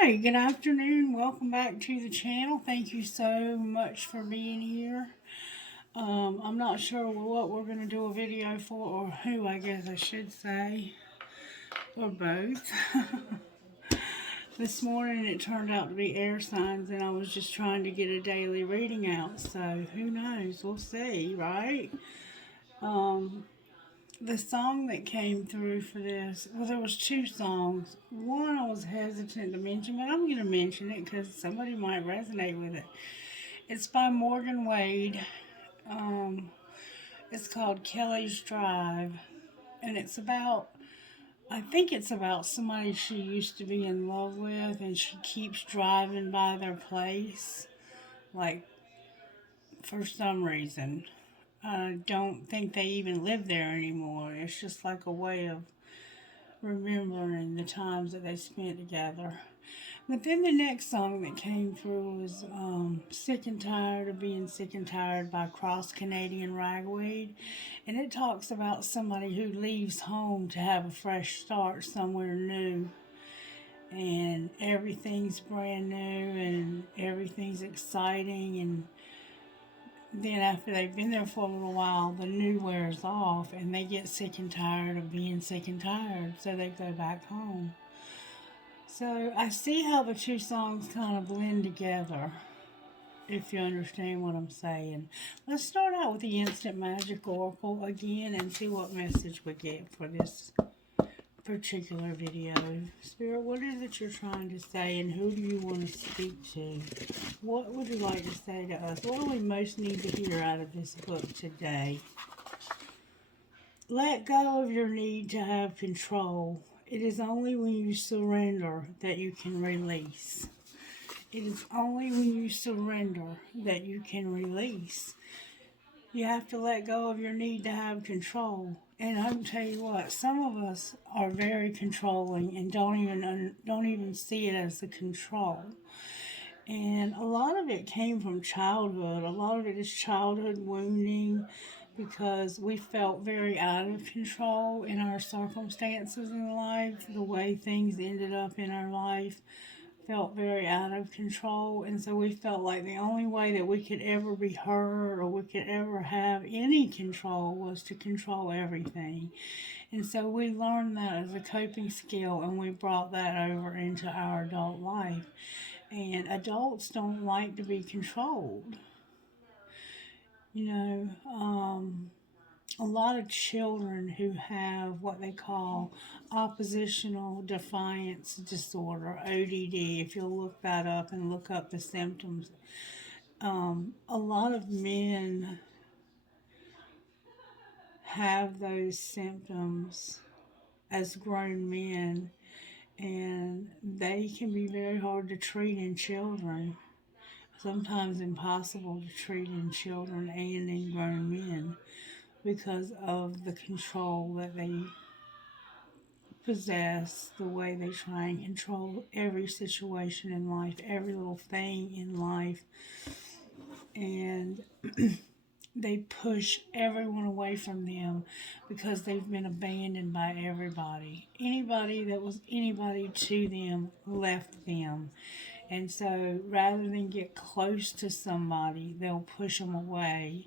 Hi, good afternoon. Welcome back to the channel. Thank you so much for being here. I'm not sure what we're going to do a video for, or who, I guess I should say, or both. This morning it turned out to be air signs, and I was just trying to get a daily reading out, so who knows? We'll see, right? The song that came through for this, well, there was two songs. One I was hesitant to mention, but I'm going to mention it because somebody might resonate with it. It's by Morgan Wade. Um, it's called Kelly's Drive, and I think it's about somebody she used to be in love with, and she keeps driving by their place, like, for some reason. I don't think they even live there anymore. It's just like a way of remembering the times that they spent together. But then the next song that came through was Sick and Tired of Being Sick and Tired by Cross Canadian Ragweed. And it talks about somebody who leaves home to have a fresh start somewhere new. And everything's brand new and everything's exciting. And then after they've been there for a little while, the new wears off and they get sick and tired of being sick and tired. So they go back home. So I see how the two songs kind of blend together, if you understand what I'm saying. Let's start out with the Instant Magic Oracle again and see what message we get for this particular video. Spirit, what is it you're trying to say, and who do you want to speak to? What would you like to say to us? What do we most need to hear out of this book today? Let go of your need to have control. It is only when you surrender that you can release. It is only when you surrender that you can release. You have to let go of your need to have control. And I can tell you what, some of us are very controlling and don't even see it as the control. And a lot of it came from childhood. A lot of it is childhood wounding because we felt very out of control in our circumstances in life. The way things ended up in our life felt very out of control. And so we felt like the only way that we could ever be heard or we could ever have any control was to control everything. And so we learned that as a coping skill, and we brought that over into our adult life. And adults don't like to be controlled. You know, a lot of children who have what they call oppositional defiance disorder, ODD, if you'll look that up and look up the symptoms, a lot of men have those symptoms as grown men, and they can be very hard to treat in children. Sometimes impossible to treat in children and in grown men because of the control that they possess, the way they try and control every situation in life, every little thing in life. And they push everyone away from them because they've been abandoned by everybody. Anybody that was anybody to them left them. And so rather than get close to somebody, they'll push them away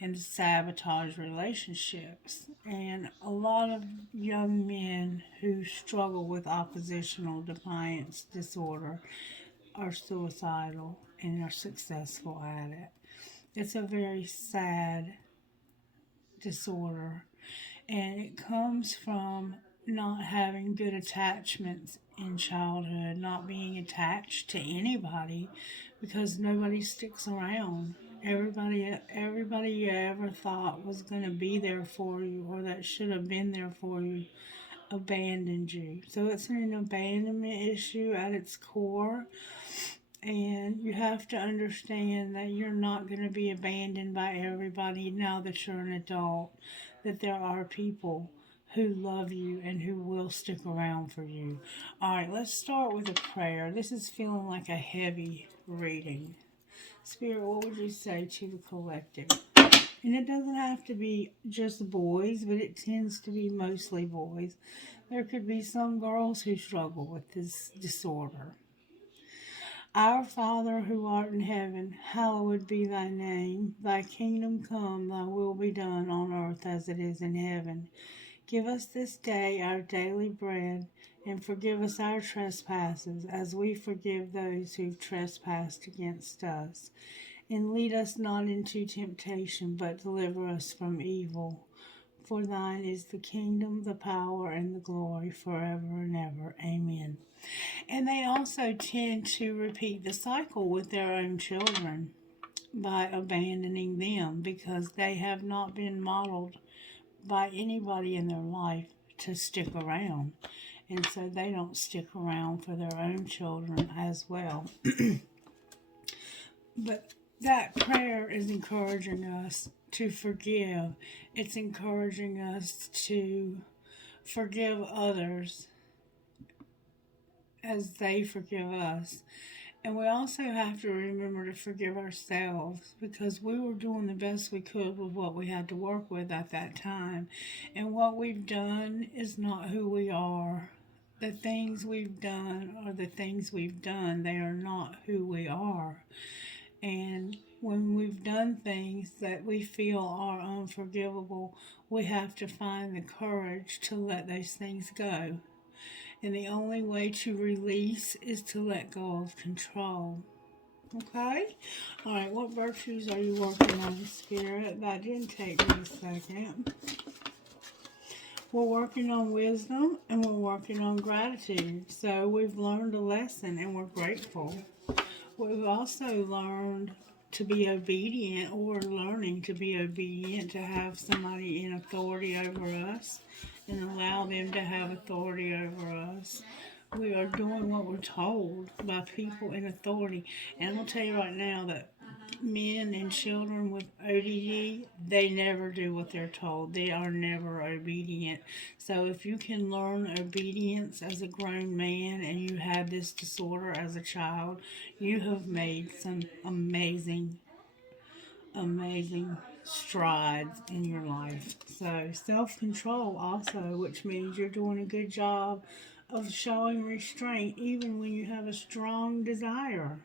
and sabotage relationships. And a lot of young men who struggle with oppositional defiance disorder are suicidal and are successful at it. It's a very sad disorder, and it comes from not having good attachments in childhood, not being attached to anybody because nobody sticks around. Everybody you ever thought was going to be there for you or that should have been there for you abandoned you. So it's an abandonment issue at its core. And you have to understand that you're not going to be abandoned by everybody now that you're an adult, that there are people who love you and who will stick around for you. All right, let's start with a prayer. This is feeling like a heavy reading. Spirit, what would you say to the collective? And it doesn't have to be just boys, but it tends to be mostly boys. There could be some girls who struggle with this disorder. Our Father who art in heaven, hallowed be thy name. Thy kingdom come, thy will be done on earth as it is in heaven. Give us this day our daily bread, and forgive us our trespasses, as we forgive those who've trespassed against us. And lead us not into temptation, but deliver us from evil. For thine is the kingdom, the power, and the glory forever and ever. Amen. And they also tend to repeat the cycle with their own children by abandoning them because they have not been modeled by anybody in their life to stick around. And so they don't stick around for their own children as well. But that prayer is encouraging us to forgive. It's encouraging us to forgive others as they forgive us. And we also have to remember to forgive ourselves because we were doing the best we could with what we had to work with at that time. And what we've done is not who we are. The things we've done are the things we've done. They are not who we are. And when we've done things that we feel are unforgivable, we have to find the courage to let those things go. And the only way to release is to let go of control. Okay? Alright, what virtues are you working on, Spirit? That didn't take me a second. We're working on wisdom and we're working on gratitude. So we've learned a lesson and we're grateful. We've also learned to be obedient, or learning to be obedient, to have somebody in authority over us and allow them to have authority over us. We are doing what we're told by people in authority. And I'm going to tell you right now that men and children with ODD, they never do what they're told. They are never obedient. So if you can learn obedience as a grown man and you had this disorder as a child, you have made some amazing strides in your life. So self-control also, which means you're doing a good job of showing restraint even when you have a strong desire.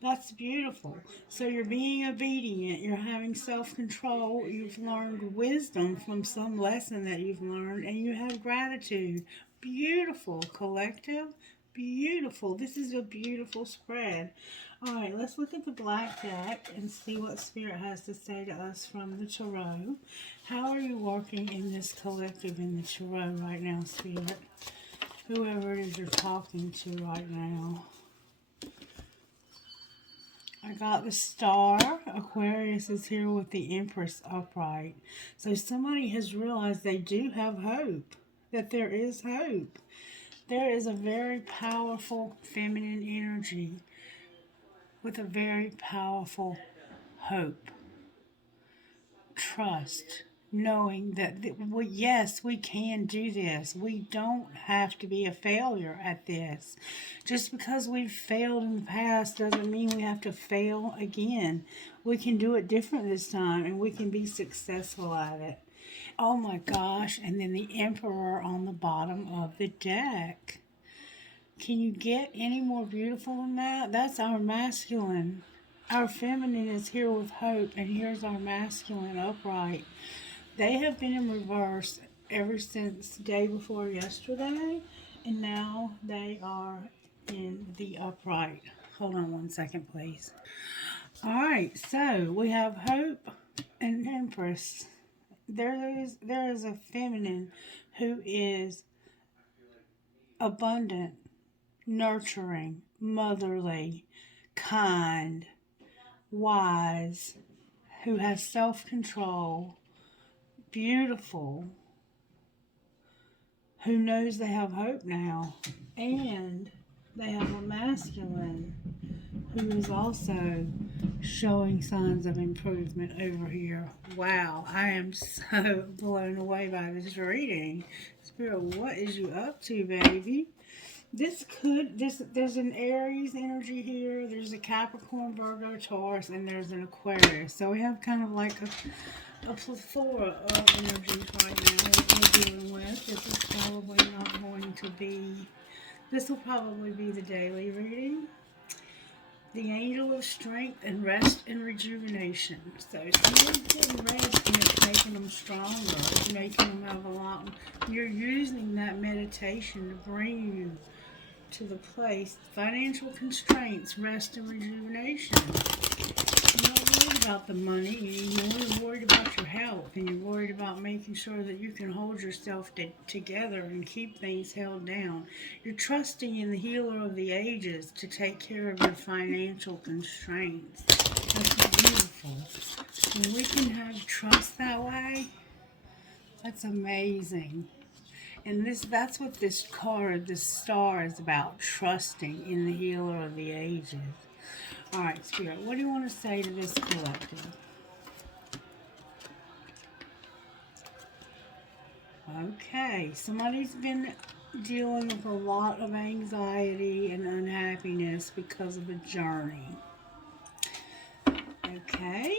That's beautiful. So you're being obedient, you're having self-control, you've learned wisdom from some lesson that you've learned, and you have gratitude. Beautiful, collective. Beautiful. This is a beautiful spread. All right, let's look at the black deck and see what Spirit has to say to us from the Tarot. How are you working in this collective in the Tarot right now, Spirit? Whoever it is you're talking to right now. I got the Star. Aquarius is here with the Empress upright. So somebody has realized they do have hope, that there is hope. There is a very powerful feminine energy with a very powerful hope, trust, knowing that yes, we can do this. We don't have to be a failure at this. Just because we've failed in the past doesn't mean we have to fail again. We can do it different this time and we can be successful at it. Oh my gosh, and then the Emperor on the bottom of the deck. Can you get any more beautiful than that? That's our masculine. Our feminine is here with hope, and here's our masculine upright. They have been in reverse ever since the day before yesterday, and now they are in the upright. Hold on one second, please. All right, so we have hope and Empress. There is a feminine who is abundant, nurturing, motherly, kind, wise, who has self-control, beautiful, who knows they have hope now, and they have a masculine who is also showing signs of improvement over here. Wow, I am so blown away by this reading. Spirit, what is you up to, baby? There's an Aries energy here, there's a Capricorn, Virgo, Taurus, and there's an Aquarius. So we have kind of like a plethora of energies right now that we're dealing with. This will probably be the daily reading. of strength and rest and rejuvenation. So someone's getting rest and it's making them stronger. It's making them have a lot. You're using that meditation to bring you to the place. Financial constraints, rest and rejuvenation. You're not worried about the money. You're worried about your health, and you're worried about making sure that you can hold yourself together and keep things held down. You're trusting in the healer of the ages to take care of your financial constraints. That's beautiful. When we can have trust that way, that's amazing. And that's what this card, this star, is about, trusting in the healer of the ages. All right, Spirit, what do you want to say to this collective? Okay, somebody's been dealing with a lot of anxiety and unhappiness because of a journey. Okay,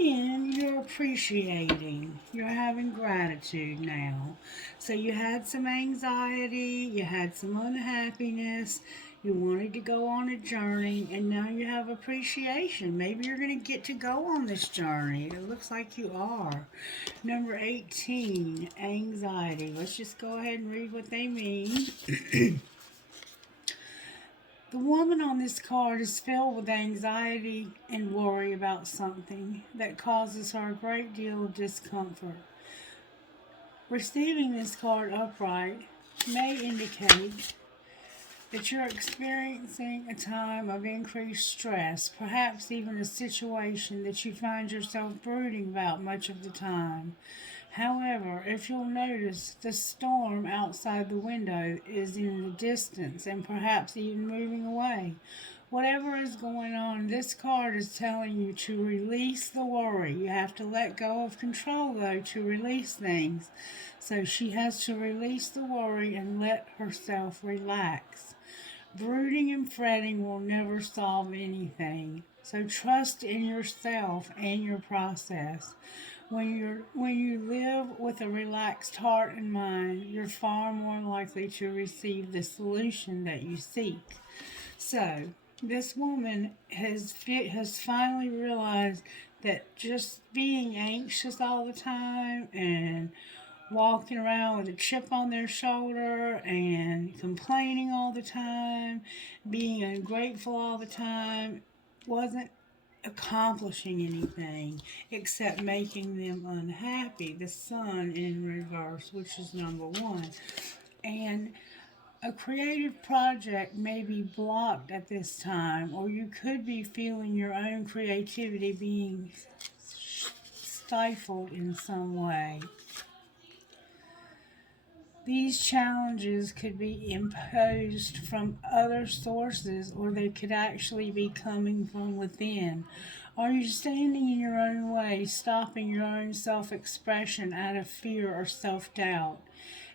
and you're appreciating. You're having gratitude now. So you had some anxiety, you had some unhappiness, you wanted to go on a journey, and now you have appreciation. Maybe you're going to get to go on this journey. It looks like you are. Number 18, anxiety. Let's just go ahead and read what they mean. The woman on this card is filled with anxiety and worry about something that causes her a great deal of discomfort. Receiving this card upright may indicate that you're experiencing a time of increased stress, perhaps even a situation that you find yourself brooding about much of the time. However, if you'll notice, the storm outside the window is in the distance and perhaps even moving away. Whatever is going on, this card is telling you to release the worry. You have to let go of control, though, to release things. So she has to release the worry and let herself relax. Brooding and fretting will never solve anything. So trust in yourself and your process. When you live with a relaxed heart and mind, you're far more likely to receive the solution that you seek. So, this woman has finally realized that just being anxious all the time and walking around with a chip on their shoulder and complaining all the time, being ungrateful all the time, wasn't accomplishing anything except making them unhappy. The sun in reverse, which is number 1. And a creative project may be blocked at this time, or you could be feeling your own creativity being stifled in some way. These challenges could be imposed from other sources, or they could actually be coming from within. Are you standing in your own way, stopping your own self-expression out of fear or self-doubt?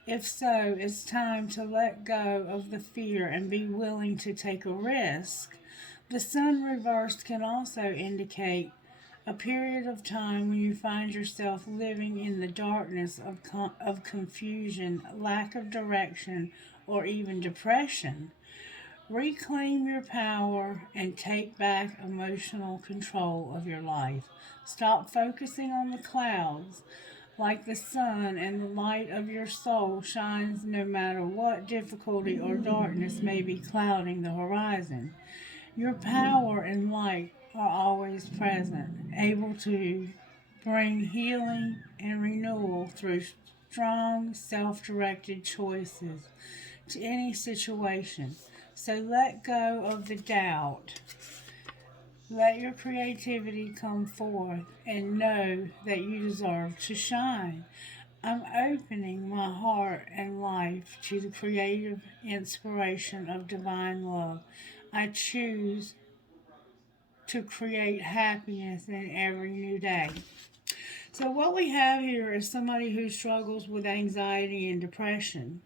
If so, it's time to let go of the fear and be willing to take a risk. The sun reversed can also indicate a period of time when you find yourself living in the darkness of confusion, lack of direction, or even depression. Reclaim your power and take back emotional control of your life. Stop focusing on the clouds. Like the sun, and the light of your soul shines no matter what difficulty or darkness may be clouding the horizon. Your power and light are always present, able to bring healing and renewal through strong, self-directed choices to any situation. So let go of the doubt. Let your creativity come forth and know that you deserve to shine. I'm opening my heart and life to the creative inspiration of divine love. I choose to create happiness in every new day. So what we have here is somebody who struggles with anxiety and depression,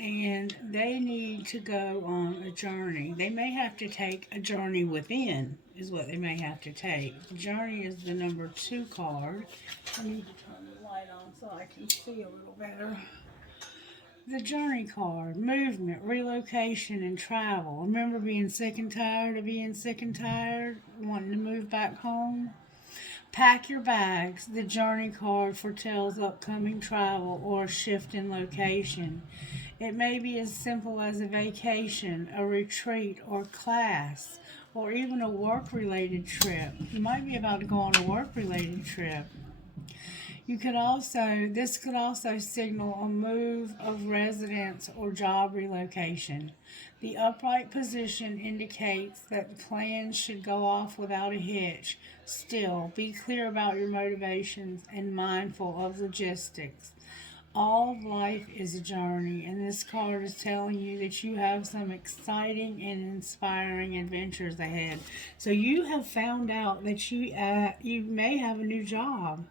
and they need to go on a journey. They may have to take a journey within, is what they may have to take. The journey is the number 2 card. I need to turn the light on so I can see a little better. The journey card, movement, relocation, and travel. Remember being sick and tired of being sick and tired, wanting to move back home? Pack your bags. The journey card foretells upcoming travel or a shift in location. It may be as simple as a vacation, a retreat, or class, or even a work related trip. You might be about to go on a work related trip. This could also signal a move of residence or job relocation. The upright position indicates that the plans should go off without a hitch. Still, be clear about your motivations and mindful of logistics. All of life is a journey, and this card is telling you that you have some exciting and inspiring adventures ahead. So you have found out that you may have a new job.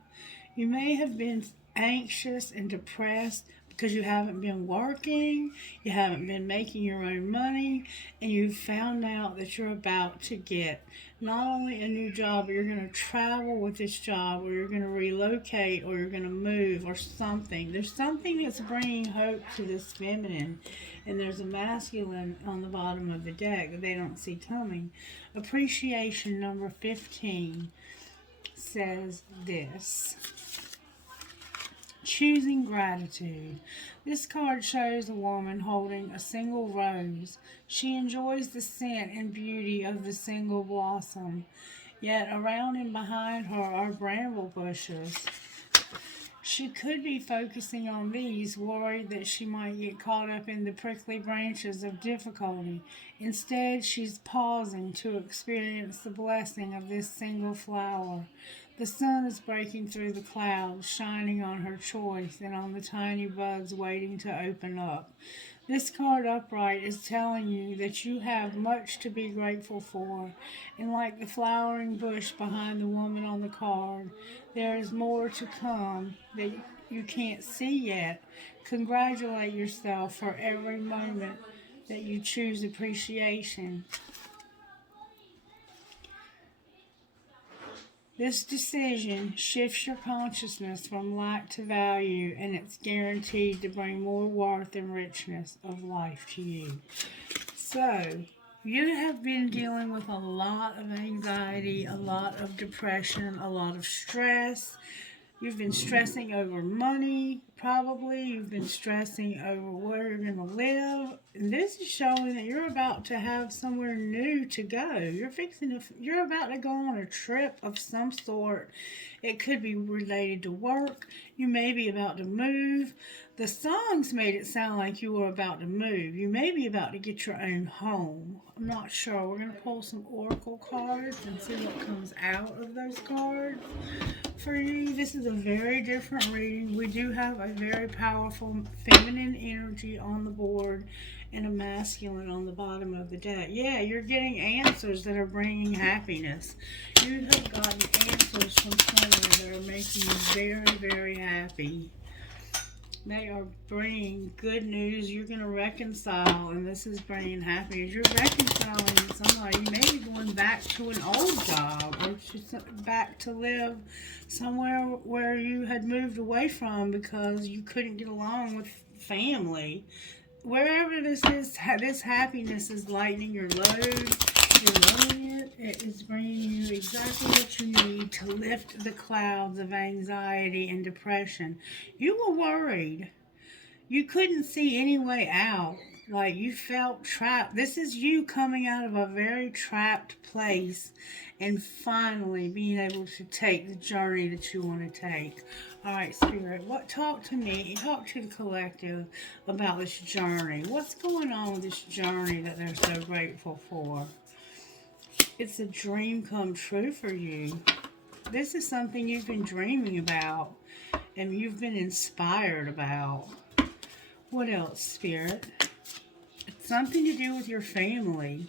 You may have been anxious and depressed because you haven't been working, you haven't been making your own money, and you've found out that you're about to get not only a new job, but you're going to travel with this job, or you're going to relocate, or you're going to move, or something. There's something that's bringing hope to this feminine, and there's a masculine on the bottom of the deck that they don't see coming. Appreciation number 15 says this. Choosing gratitude. This card shows a woman holding a single rose. She enjoys the scent and beauty of the single blossom. Yet around and behind her are bramble bushes. She could be focusing on these, worried that she might get caught up in the prickly branches of difficulty. Instead, she's pausing to experience the blessing of this single flower. The sun is breaking through the clouds, shining on her choice and on the tiny buds waiting to open up. This card upright is telling you that you have much to be grateful for, and like the flowering bush behind the woman on the card, there is more to come that you can't see yet. Congratulate yourself for every moment that you choose appreciation. This decision shifts your consciousness from lack to value, and it's guaranteed to bring more worth and richness of life to you. So, you have been dealing with a lot of anxiety, a lot of depression, a lot of stress. You've been stressing over money, probably. You've been stressing over where you're going to live. And this is showing that you're about to have somewhere new to go. You're about to go on a trip of some sort. It could be related to work. You may be about to move. The songs made it sound like you were about to move. You may be about to get your own home. I'm not sure. We're going to pull some oracle cards and see what comes out of those cards for you. This is a very different reading. We do have a very powerful feminine energy on the board and a masculine on the bottom of the deck. Yeah, you're getting answers that are bringing happiness. You have gotten answers from someone that are making you very, very happy. They are bringing good news. You're going to reconcile, and this is bringing happiness. You're reconciling with somebody. You may be going back to an old job or back to live somewhere where you had moved away from because you couldn't get along with family. Wherever this is, this happiness is lightening your load. You're loving it. It is bringing you exactly what you need to lift the clouds of anxiety and depression. You were worried. You couldn't see any way out. Like you felt trapped. This is you coming out of a very trapped place and finally being able to take the journey that you want to take. All right, Spirit, talk to me, talk to the collective about this journey. What's going on with this journey that they're so grateful for? It's a dream come true for you. This is something you've been dreaming about and you've been inspired about. What else, Spirit? It's something to do with your family.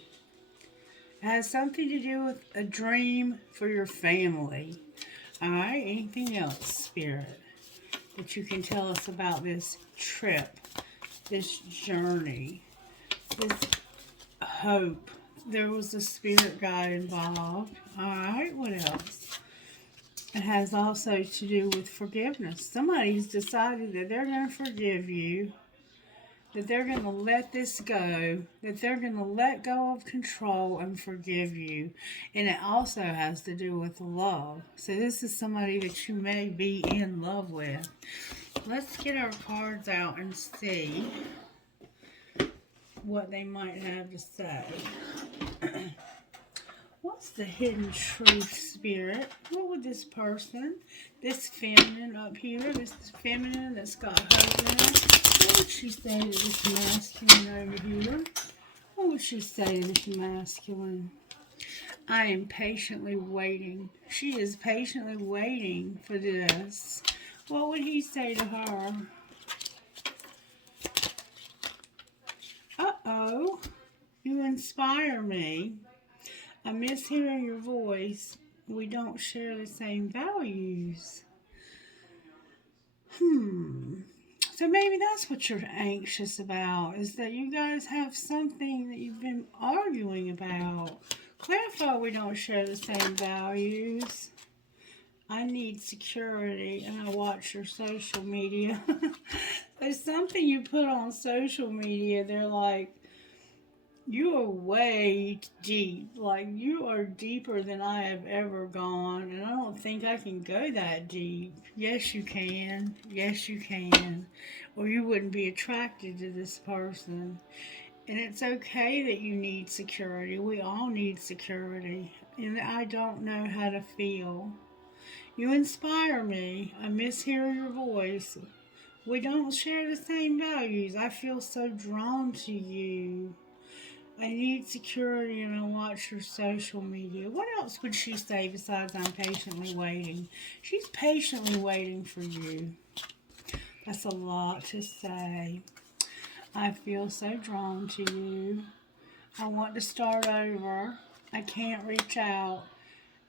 It has something to do with a dream for your family. Alright, anything else, Spirit, that you can tell us about this trip, this journey, this hope? There was a spirit guide involved. Alright, what else? It has also to do with forgiveness. Somebody's decided that they're going to forgive you that they're going to let this go, that they're going to let go of control and forgive you. And it also has to do with love. So this is somebody that you may be in love with. Let's get our cards out and see what they might have to say. What's the hidden truth, Spirit? What would this person, this feminine up here, this feminine that's got husband, what would she say to this masculine over here? What would she say to this masculine? I am patiently waiting. She is patiently waiting for this. What would he say to her? Uh-oh. You inspire me. I miss hearing your voice. We don't share the same values. So maybe that's what you're anxious about, is that you guys have something that you've been arguing about. Clarify we don't share the same values. I need security, and I watch your social media. There's something you put on social media, they're like, you are way deep. Like, you are deeper than I have ever gone, and I don't think I can go that deep. Yes, you can. Yes, you can. Or you wouldn't be attracted to this person. And it's okay that you need security. We all need security. And I don't know how to feel. You inspire me. I miss hearing your voice. We don't share the same values. I feel so drawn to you. I need security, and I watch her social media. What else would she say besides I'm patiently waiting? She's patiently waiting for you. That's a lot to say. I feel so drawn to you. I want to start over. I can't reach out,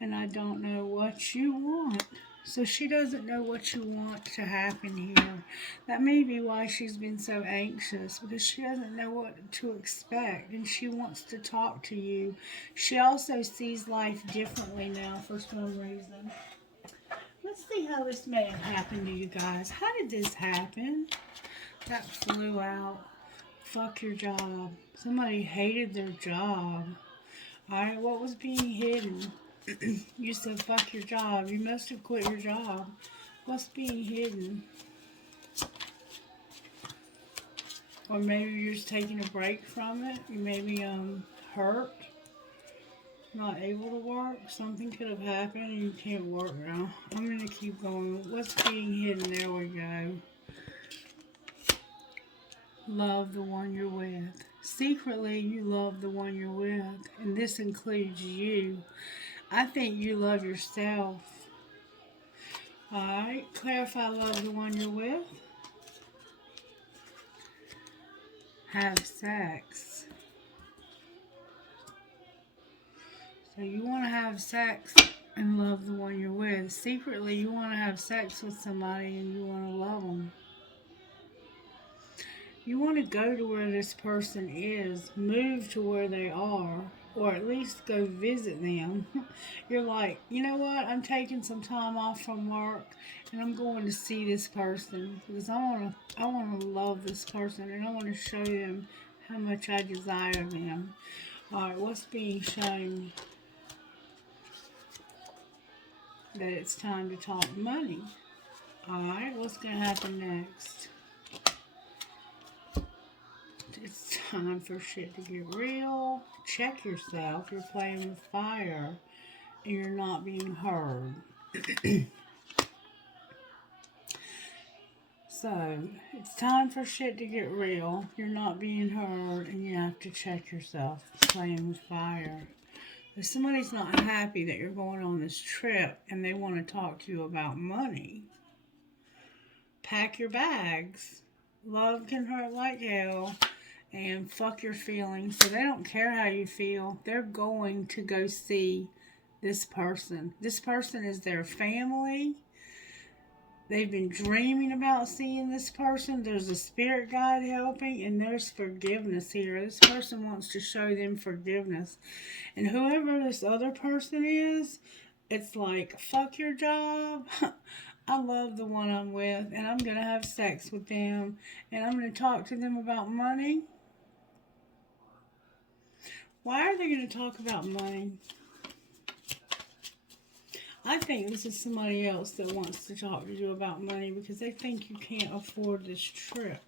and I don't know what you want. So she doesn't know what you want to happen here. That may be why she's been so anxious, because she doesn't know what to expect, and she wants to talk to you. She also sees life differently now for some reason. Let's see how this may have happened to you guys. How did this happen? That flew out. Fuck your job. Somebody hated their job. Alright, what was being hidden? You said fuck your job. You must have quit your job. What's being hidden? Or maybe you're just taking a break from it. You may be hurt. Not able to work. Something could have happened and you can't work now. I'm going to keep going. What's being hidden? There we go. Love the one you're with. Secretly, you love the one you're with. And this includes you. I think you love yourself. Alright, clarify love the one you're with. Have sex. So you want to have sex and love the one you're with. Secretly, you want to have sex with somebody and you want to love them. You want to go to where this person is, move to where they are, or at least go visit them. You're like, you know what, I'm taking some time off from work and I'm going to see this person because I want to love this person and I want to show them how much I desire them. Alright, what's being shown? That it's time to talk money. Alright, what's going to happen next? It's time for shit to get real. Check yourself. You're playing with fire and you're not being heard. So, it's time for shit to get real. You're not being heard and you have to check yourself. Playing with fire. If somebody's not happy that you're going on this trip and they want to talk to you about money, pack your bags. Love can hurt like hell. And fuck your feelings. So they don't care how you feel. They're going to go see this person. This person is their family. They've been dreaming about seeing this person. There's a spirit guide helping, and there's forgiveness here. This person wants to show them forgiveness. And whoever this other person is, it's like, fuck your job. I love the one I'm with, and I'm going to have sex with them, and I'm going to talk to them about money. Why are they going to talk about money? I think this is somebody else that wants to talk to you about money because they think you can't afford this trip.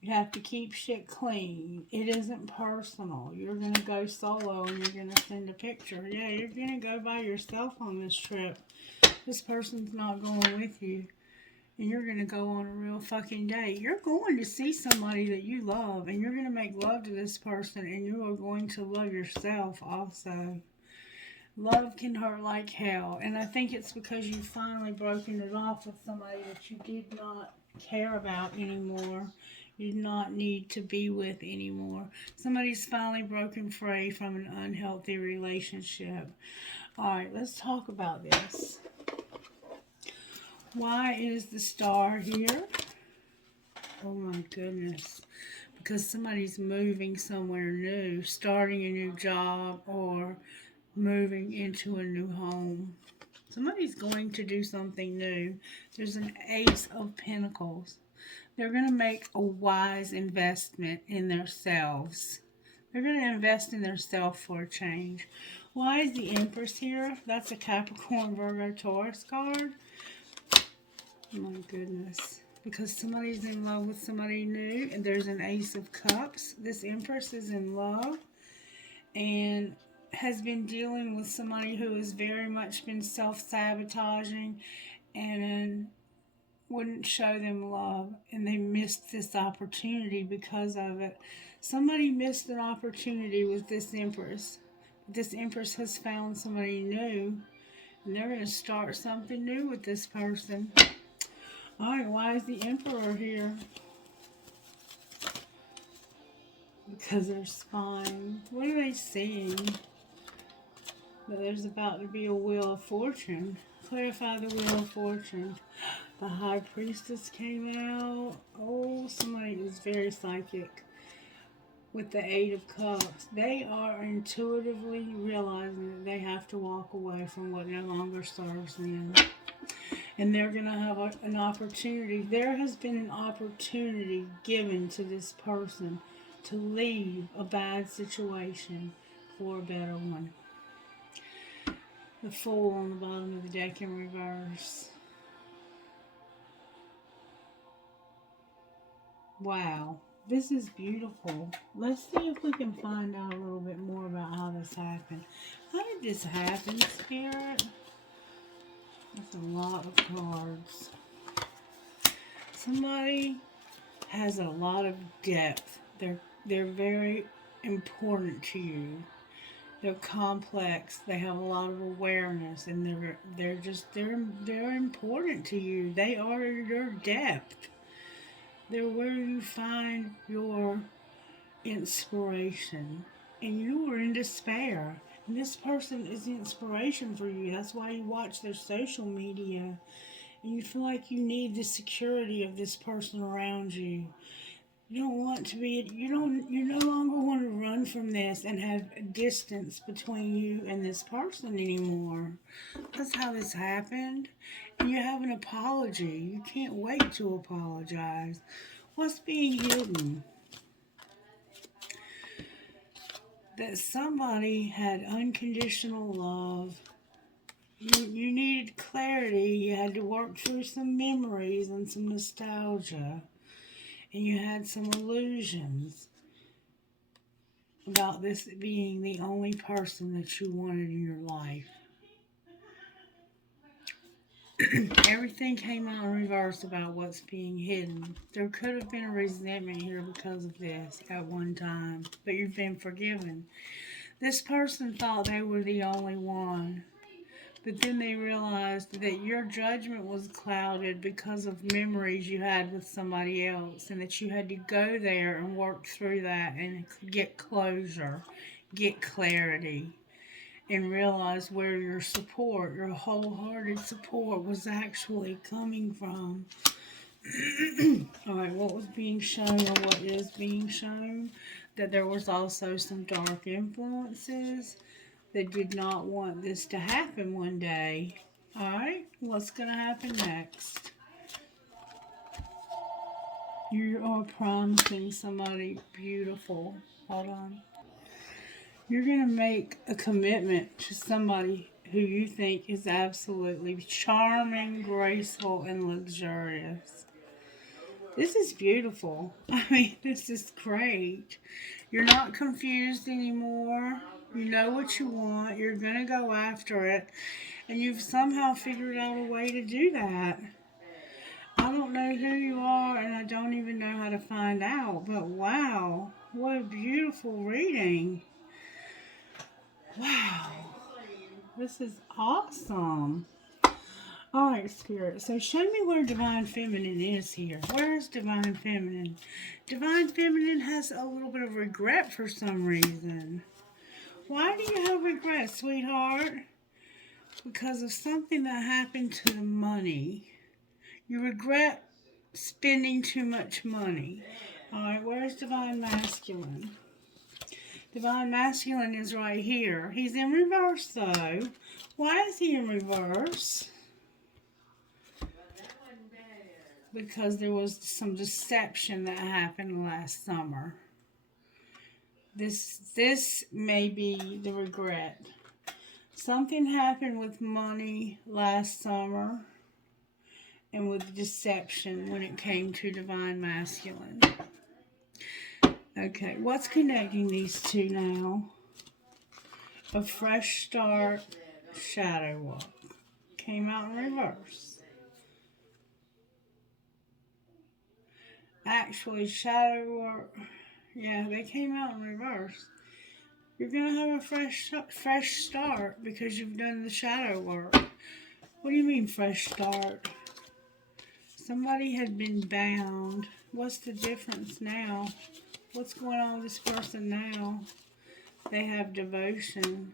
You have to keep shit clean. It isn't personal. You're going to go solo and you're going to send a picture. Yeah, you're going to go by yourself on this trip. This person's not going with you. And you're going to go on a real fucking date. You're going to see somebody that you love. And you're going to make love to this person. And you are going to love yourself also. Love can hurt like hell. And I think it's because you've finally broken it off with somebody that you did not care about anymore. You do not need to be with anymore. Somebody's finally broken free from an unhealthy relationship. Alright, let's talk about this. Why is the star here? Oh my goodness. Because somebody's moving somewhere new, starting a new job, or moving into a new home. Somebody's going to do something new. There's an Ace of Pentacles. They're going to make a wise investment in themselves. They're going to invest in themselves for a change. Why is the Empress here? That's a Capricorn, Virgo, Taurus card. Oh my goodness. Because somebody's in love with somebody new. And there's an Ace of Cups. This Empress is in love. And has been dealing with somebody who has very much been self-sabotaging. And wouldn't show them love, and they missed this opportunity because of it. Somebody missed an opportunity with this Empress. This Empress has found somebody new, and they're going to start something new with this person. Alright, why is the Emperor here? Because they're spying. What are they seeing? That there's about to be a Wheel of Fortune. Clarify the Wheel of Fortune. The High Priestess came out. Oh, somebody is very psychic. With the Eight of Cups. They are intuitively realizing that they have to walk away from what no longer serves them. And they're going to have an opportunity. There has been an opportunity given to this person to leave a bad situation for a better one. The Fool on the bottom of the deck in reverse. Wow, this is beautiful. Let's see if we can find out a little bit more about how this happened. How did this happen, Spirit? That's a lot of cards. Somebody has a lot of depth. They're very important to you. They're complex. They have a lot of awareness, and they're important to you. They are your depth. They're where you find your inspiration. And you are in despair. And this person is inspiration for you. That's why you watch their social media. And you feel like you need the security of this person around you. You don't want to be, you no longer want to run from this and have distance between you and this person anymore. That's how this happened. And you have an apology. You can't wait to apologize. What's being hidden? That somebody had unconditional love. You needed clarity. You had to work through some memories and some nostalgia. And you had some illusions about this being the only person that you wanted in your life. Everything came out in reverse about what's being hidden. There could have been a resentment here because of this at one time, but you've been forgiven. This person thought they were the only one. But then they realized that your judgment was clouded because of memories you had with somebody else, and that you had to go there and work through that and get closure, get clarity, and realize where your support, your wholehearted support, was actually coming from. Alright, what was being shown, or what is being shown? That there was also some dark influences. They did not want this to happen one day. Alright, what's going to happen next? You are promising somebody beautiful. Hold on. You're going to make a commitment to somebody who you think is absolutely charming, graceful, and luxurious. This is beautiful. I mean, this is great. You're not confused anymore. You know what you want. You're going to go after it. And you've somehow figured out a way to do that. I don't know who you are, and I don't even know how to find out. But wow, what a beautiful reading. Wow, this is awesome. Alright, Spirit, so show me where Divine Feminine is here. Where is Divine Feminine? Divine Feminine has a little bit of regret for some reason. Why do you have regret, sweetheart? Because of something that happened to the money. You regret spending too much money. Alright, where's Divine Masculine? Divine Masculine is right here. He's in reverse, though. Why is he in reverse? Because there was some deception that happened last summer. This may be the regret. Something happened with money last summer and with deception when it came to Divine Masculine. Okay, what's connecting these two now? A fresh start, shadow walk. Came out in reverse. Actually, shadow work, yeah, they came out in reverse. You're going to have a fresh start because you've done the shadow work. What do you mean fresh start? Somebody had been bound. What's the difference now? What's going on with this person now? They have devotion.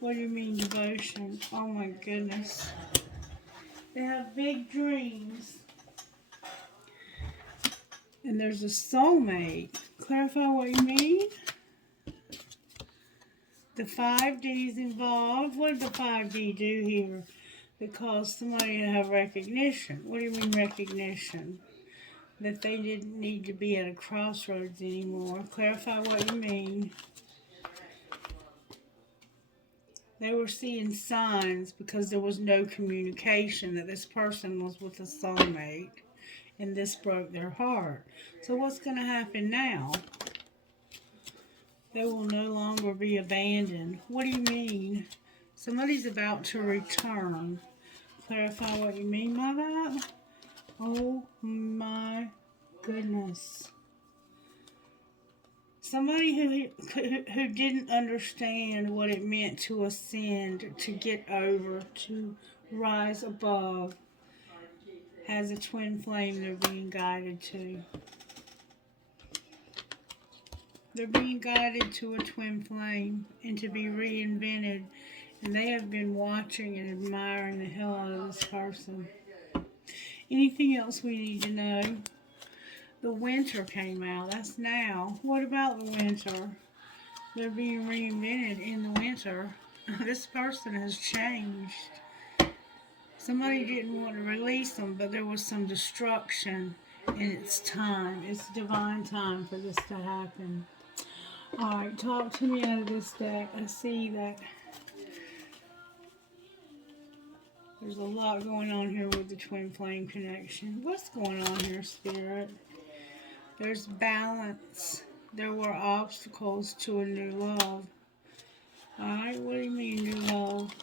What do you mean devotion? Oh my goodness. They have big dreams. And there's a soulmate. Clarify what you mean? The 5D's involved. What did the 5D do here that caused somebody to have recognition? What do you mean recognition? That they didn't need to be at a crossroads anymore. Clarify what you mean. They were seeing signs because there was no communication that this person was with a soulmate. And this broke their heart. So what's going to happen now? They will no longer be abandoned. What do you mean? Somebody's about to return. Clarify what you mean by that? Oh my goodness. Somebody who didn't understand what it meant to ascend, to get over, to rise above, has a twin flame they're being guided to. They're being guided to a twin flame and to be reinvented. And they have been watching and admiring the hell out of this person. Anything else we need to know? The winter came out. That's now. What about the winter? They're being reinvented in the winter. This person has changed. Somebody didn't want to release them, but there was some destruction, and it's time. It's divine time for this to happen. Alright, talk to me out of this deck. I see that there's a lot going on here with the twin flame connection. What's going on here, Spirit? There's balance. There were obstacles to a new love. Alright, what do you mean new love?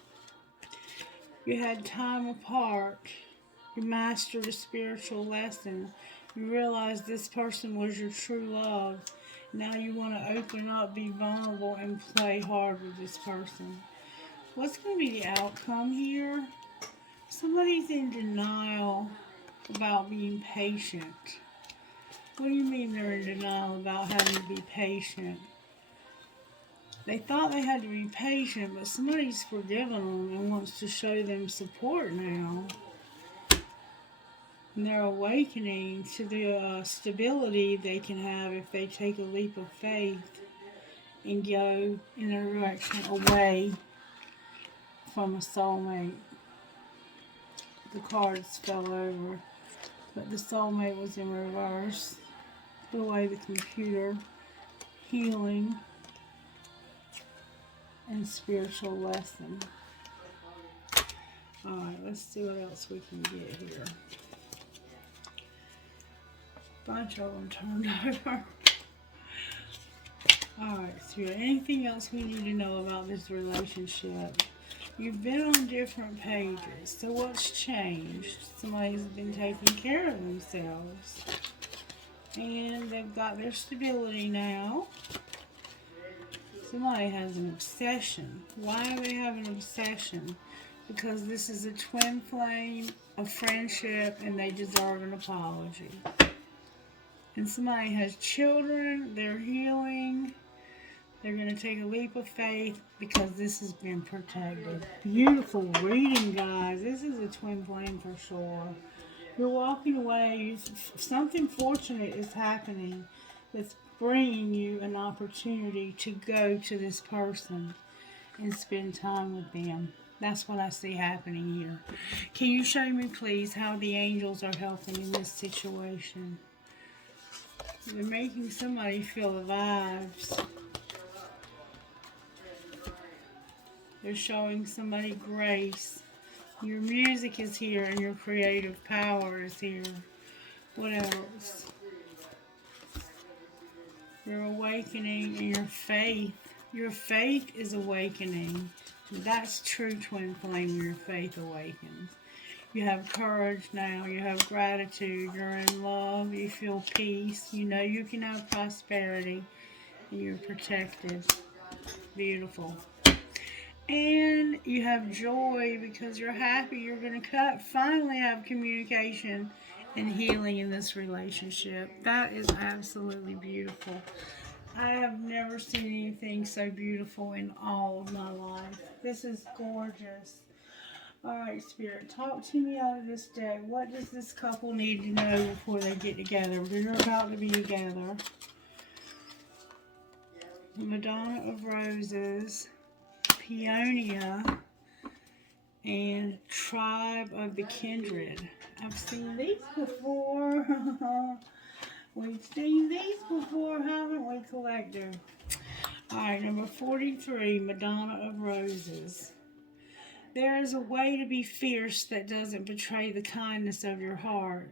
You had time apart. You mastered a spiritual lesson. You realized this person was your true love. Now you want to open up, be vulnerable, and play hard with this person. What's going to be the outcome here? Somebody's in denial about being patient. What do you mean they're in denial about having to be patient? They thought they had to be patient, but somebody's forgiven them and wants to show them support now. And they're awakening to the stability they can have if they take a leap of faith and go in a direction away from a soulmate. The cards fell over, but the soulmate was in reverse. Put away the computer. Healing and spiritual lesson. Alright, let's see what else we can get here. Bunch of them turned over. Alright, so anything else we need to know about this relationship? You've been on different pages. So what's changed? Somebody's been taking care of themselves. And they've got their stability now. Somebody has an obsession. Why do they have an obsession? Because this is a twin flame, a friendship, and they deserve an apology. And somebody has children, they're healing. They're going to take a leap of faith because this has been protected. Beautiful reading, guys. This is a twin flame for sure. You're walking away. Something fortunate is happening that's bringing you an opportunity to go to this person and spend time with them. That's what I see happening here. Can you show me, please, how the angels are helping in this situation? They're making somebody feel the vibes. They're showing somebody grace. Your music is here and your creative power is here. What else? You're awakening in your faith. Your faith is awakening. That's true twin flame. Your faith awakens. You have courage now. You have gratitude. You're in love. You feel peace. You know you can have prosperity. And you're protected. Beautiful. And you have joy because you're happy. You're going to finally have communication and healing in this relationship. That is absolutely beautiful. I have never seen anything so beautiful in all of my life. This is gorgeous. Alright, Spirit, talk to me out of this deck. What does this couple need to know before they get together? They're about to be together. The Madonna of Roses, Peonia, and Tribe of the Kindred. I've seen these before. We've seen these before, haven't we, Collector? Alright, number 43, Madonna of Roses. There is a way to be fierce that doesn't betray the kindness of your heart.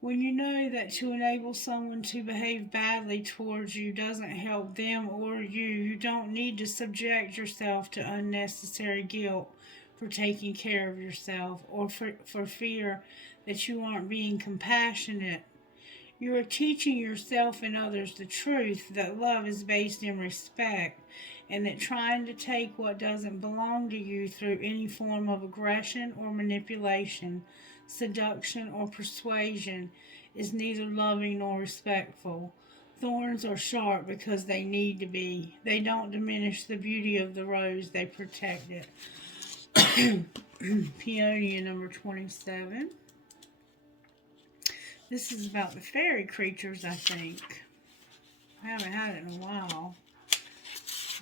When you know that to enable someone to behave badly towards you doesn't help them or you, you don't need to subject yourself to unnecessary guilt for taking care of yourself or for fear that you aren't being compassionate. You are teaching yourself and others the truth that love is based in respect and that trying to take what doesn't belong to you through any form of aggression or manipulation, seduction or persuasion is neither loving nor respectful. Thorns are sharp because they need to be. They don't diminish the beauty of the rose, they protect it. Peonia number 27. This is about the fairy creatures, I think. I haven't had it in a while.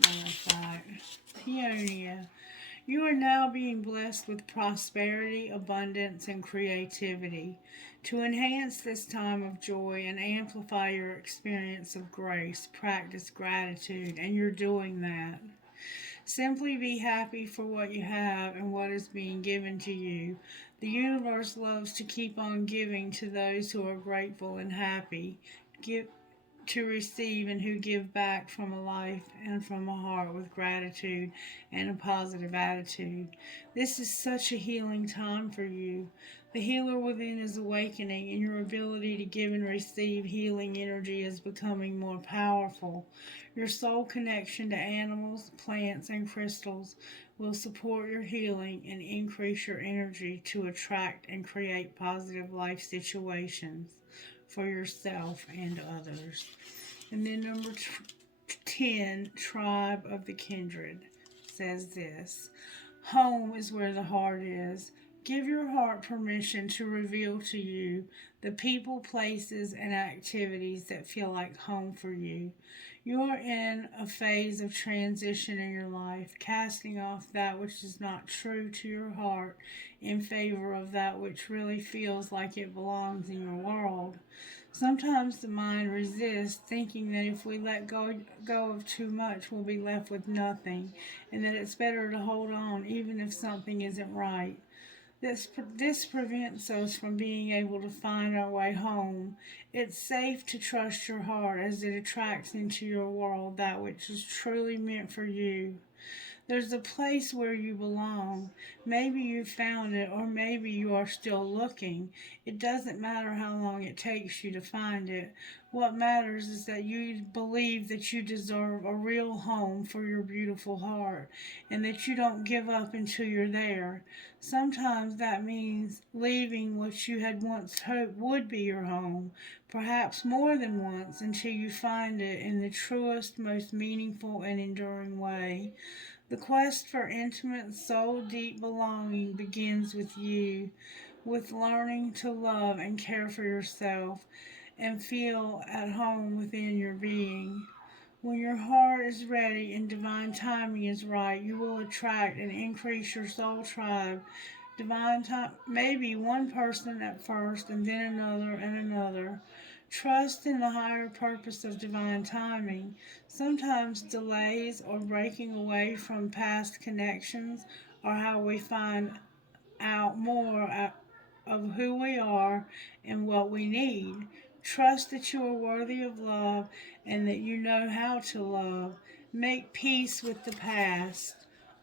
Matter of fact. Peonia. You are now being blessed with prosperity, abundance, and creativity. To enhance this time of joy and amplify your experience of grace, practice gratitude, and you're doing that. Simply be happy for what you have and what is being given to you. The universe loves to keep on giving to those who are grateful and happy. Give to receive and who give back from a life and from a heart with gratitude and a positive attitude. This is such a healing time for you. The healer within is awakening and your ability to give and receive healing energy is becoming more powerful. Your soul connection to animals, plants, and crystals will support your healing and increase your energy to attract and create positive life situations for yourself and others. And then number 10, Tribe of the Kindred, says this. Home is where the heart is. Give your heart permission to reveal to you the people, places, and activities that feel like home for you. You are in a phase of transition in your life, casting off that which is not true to your heart in favor of that which really feels like it belongs in your world. Sometimes the mind resists, thinking that if we let go of too much, we'll be left with nothing, and that it's better to hold on even if something isn't right. This prevents us from being able to find our way home. It's safe to trust your heart as it attracts into your world that which is truly meant for you. There's a place where you belong. Maybe you found it, or maybe you are still looking. It doesn't matter how long it takes you to find it. What matters is that you believe that you deserve a real home for your beautiful heart, and that you don't give up until you're there. Sometimes that means leaving what you had once hoped would be your home, perhaps more than once, until you find it in the truest, most meaningful, and enduring way. The quest for intimate, soul deep belonging begins with you, with learning to love and care for yourself and feel at home within your being. When your heart is ready and divine timing is right, you will attract and increase your soul tribe. Divine time, maybe one person at first, and then another and another. Trust in the higher purpose of divine timing. Sometimes delays or breaking away from past connections are how we find out more of who we are and what we need. Trust that you are worthy of love and that you know how to love. Make peace with the past.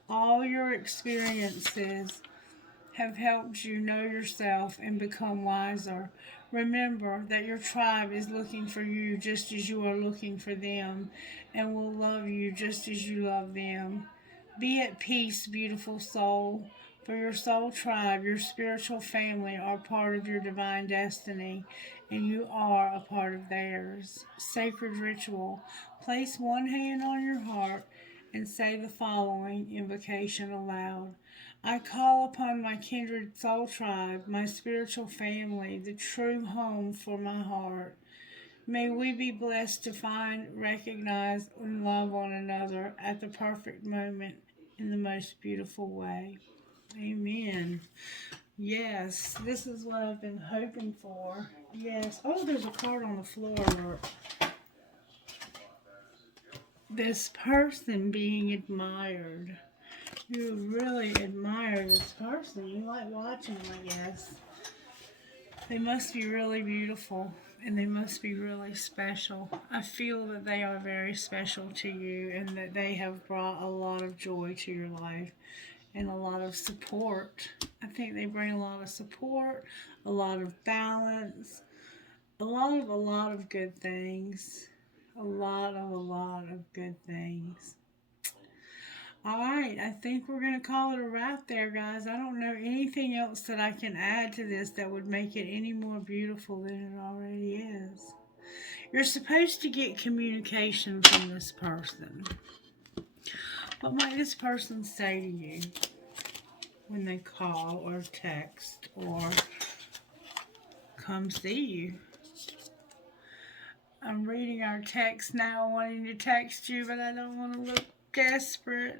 All your experiences have helped you know yourself and become wiser. Remember that your tribe is looking for you just as you are looking for them and will love you just as you love them. Be at peace, beautiful soul. For your soul tribe, your spiritual family, are part of your divine destiny, and you are a part of theirs. Sacred ritual. Place one hand on your heart and say the following invocation aloud. I call upon my kindred soul tribe, my spiritual family, the true home for my heart. May we be blessed to find, recognize, and love one another at the perfect moment in the most beautiful way. Amen. Yes, this is what I've been hoping for. Yes. Oh, there's a card on the floor. Look. This person being admired. You really admire this person. You like watching them, I guess. They must be really beautiful and they must be really special. I feel that they are very special to you and that they have brought a lot of joy to your life and a lot of support. I think they bring a lot of support, a lot of balance, a lot of good things. A lot of good things. All right, I think we're going to call it a wrap there, guys. I don't know anything else that I can add to this that would make it any more beautiful than it already is. You're supposed to get communication from this person. What might this person say to you when they call or text or come see you? I'm reading our text now, wanting to text you, but I don't want to look desperate.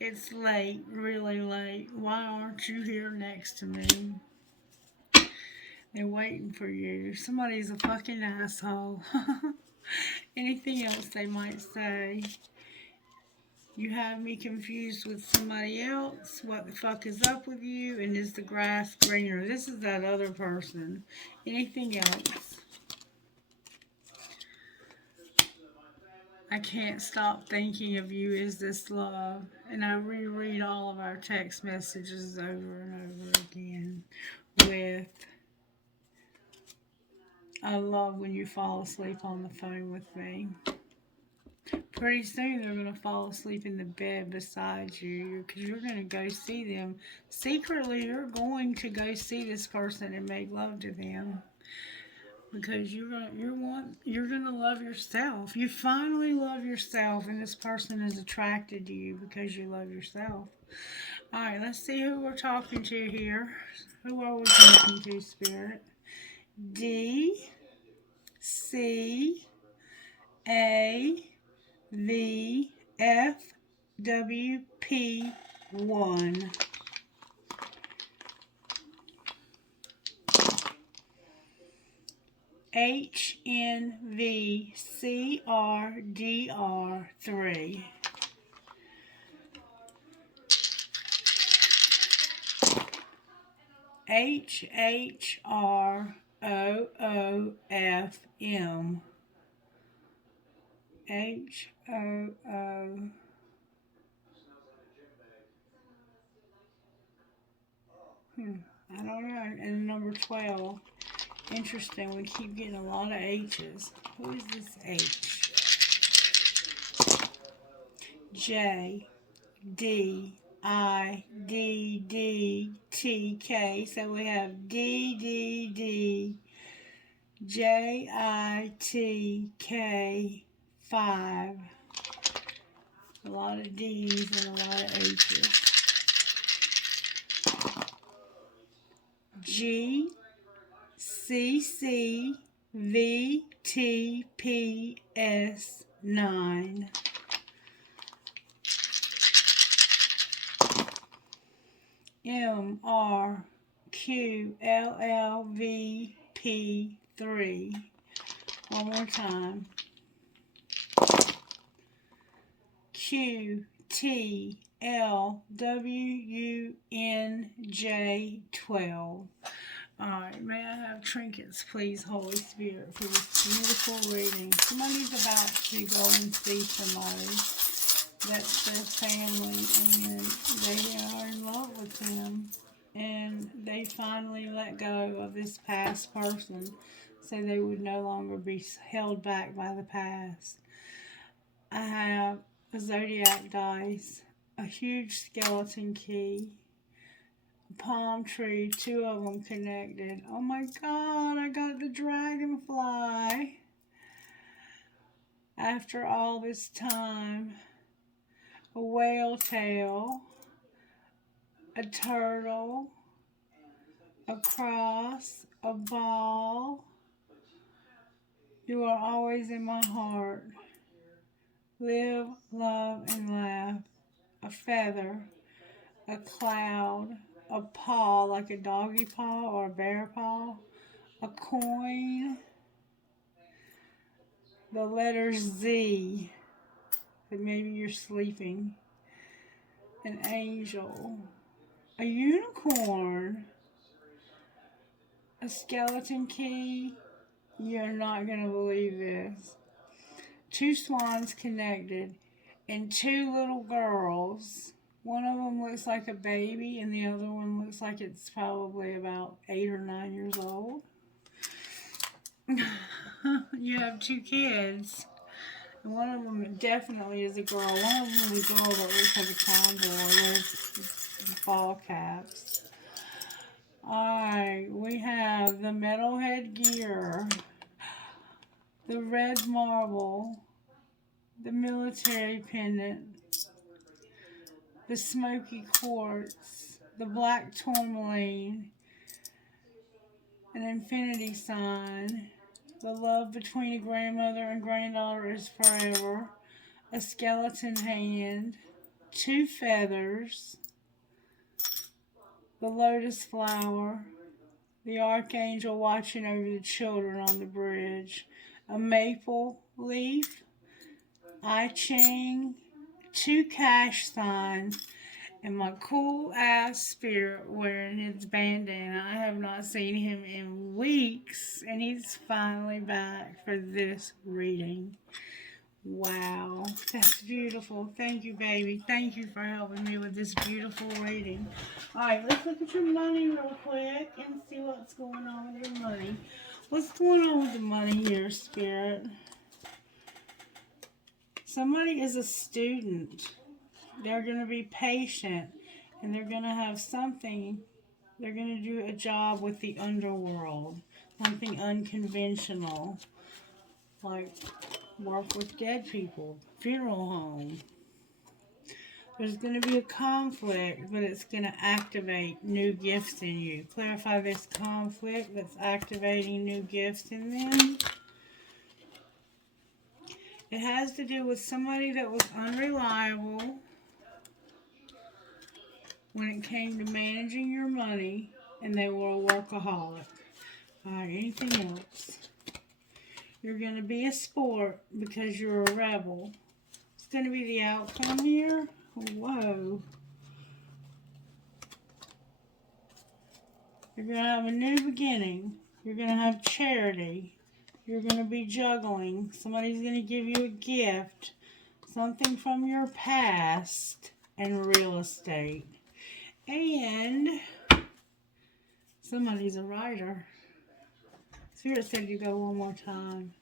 It's late, really late. Why aren't you here next to me? They're waiting for you. Somebody's a fucking asshole. Anything else they might say? You have me confused with somebody else. What the fuck is up with you? And is the grass greener? This is that other person. Anything else? I can't stop thinking of you. Is this love? And I reread all of our text messages over and over again with, I love when you fall asleep on the phone with me. Pretty soon they're going to fall asleep in the bed beside you because you're going to go see them. Secretly, you're going to go see this person and make love to them. Because you're gonna love yourself. You finally love yourself, and this person is attracted to you because you love yourself. Alright, let's see who we're talking to here. Who are we talking to, Spirit? D, C, A, V, F, W, P, 1. H, N, V, C, R, D, R, 3. H, H, R, O, O, F, M. H, O, O. I don't know. And number 12. Interesting. We keep getting a lot of H's. Who is this H? J, D, I, D, D, T, K. So we have D, D, D, J, I, T, K, 5. A lot of D's and a lot of H's. G, C, C, V, T, P, S, 9. M, R, Q, L, L, V, P, 3. One more time. Q, T, L, W, U, N, J, 12. Alright, may I have trinkets, please, Holy Spirit, for this beautiful reading. Somebody's about to go and see somebody that's their family, and they are in love with them, and they finally let go of this past person so they would no longer be held back by the past. I have a zodiac dice, a huge skeleton key, a palm tree, 2 of them connected. Oh my God, I got the dragonfly after all this time. A whale tail, a turtle, a cross, a ball. You are always in my heart. Live, love, and laugh. A feather, a cloud, a paw like a doggy paw or a bear paw, a coin, the letter Z, that maybe you're sleeping, an angel, a unicorn, a skeleton key. You're not going to believe this. 2 swans connected and 2 little girls. One of them looks like a baby and the other one looks like it's probably about 8 or 9 years old. You have 2 kids. And one of them definitely is a girl. One of them is a girl that looks like a tomboy with ball caps. Alright, we have the metalhead gear, the red marble, the military pendant, the smoky quartz, the black tourmaline, an infinity sign, the love between a grandmother and granddaughter is forever, a skeleton hand, 2 feathers, the lotus flower, the archangel watching over the children on the bridge, a maple leaf, I Ching, 2 cash signs, and my cool ass spirit wearing his bandana. I have not seen him in weeks, and he's finally back for this reading. Wow, that's beautiful. Thank you, baby. Thank you for helping me with this beautiful reading. Alright, let's look at your money real quick and see what's going on with your money. What's going on with the money here, Spirit? Somebody is a student. They're going to be patient, and they're going to have something. They're going to do a job with the underworld, something unconventional, like work with dead people, funeral home. There's going to be a conflict, but it's going to activate new gifts in you. Clarify this conflict that's activating new gifts in them. It has to do with somebody that was unreliable when it came to managing your money, and they were a workaholic. Alright, anything else? You're going to be a sport because you're a rebel. It's going to be the outcome here. Whoa. You're going to have a new beginning. You're going to have charity. You're going to be juggling. Somebody's going to give you a gift. Something from your past. And real estate. And somebody's a writer. Spirit said you go one more time.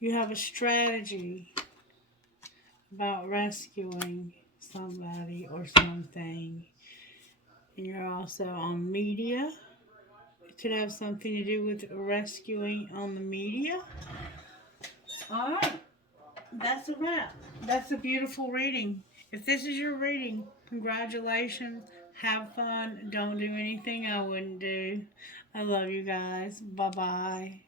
You have a strategy about rescuing somebody or something. And you're also on media. It could have something to do with rescuing on the media. Alright. That's a wrap. That's a beautiful reading. If this is your reading, congratulations. Have fun. Don't do anything I wouldn't do. I love you guys. Bye-bye.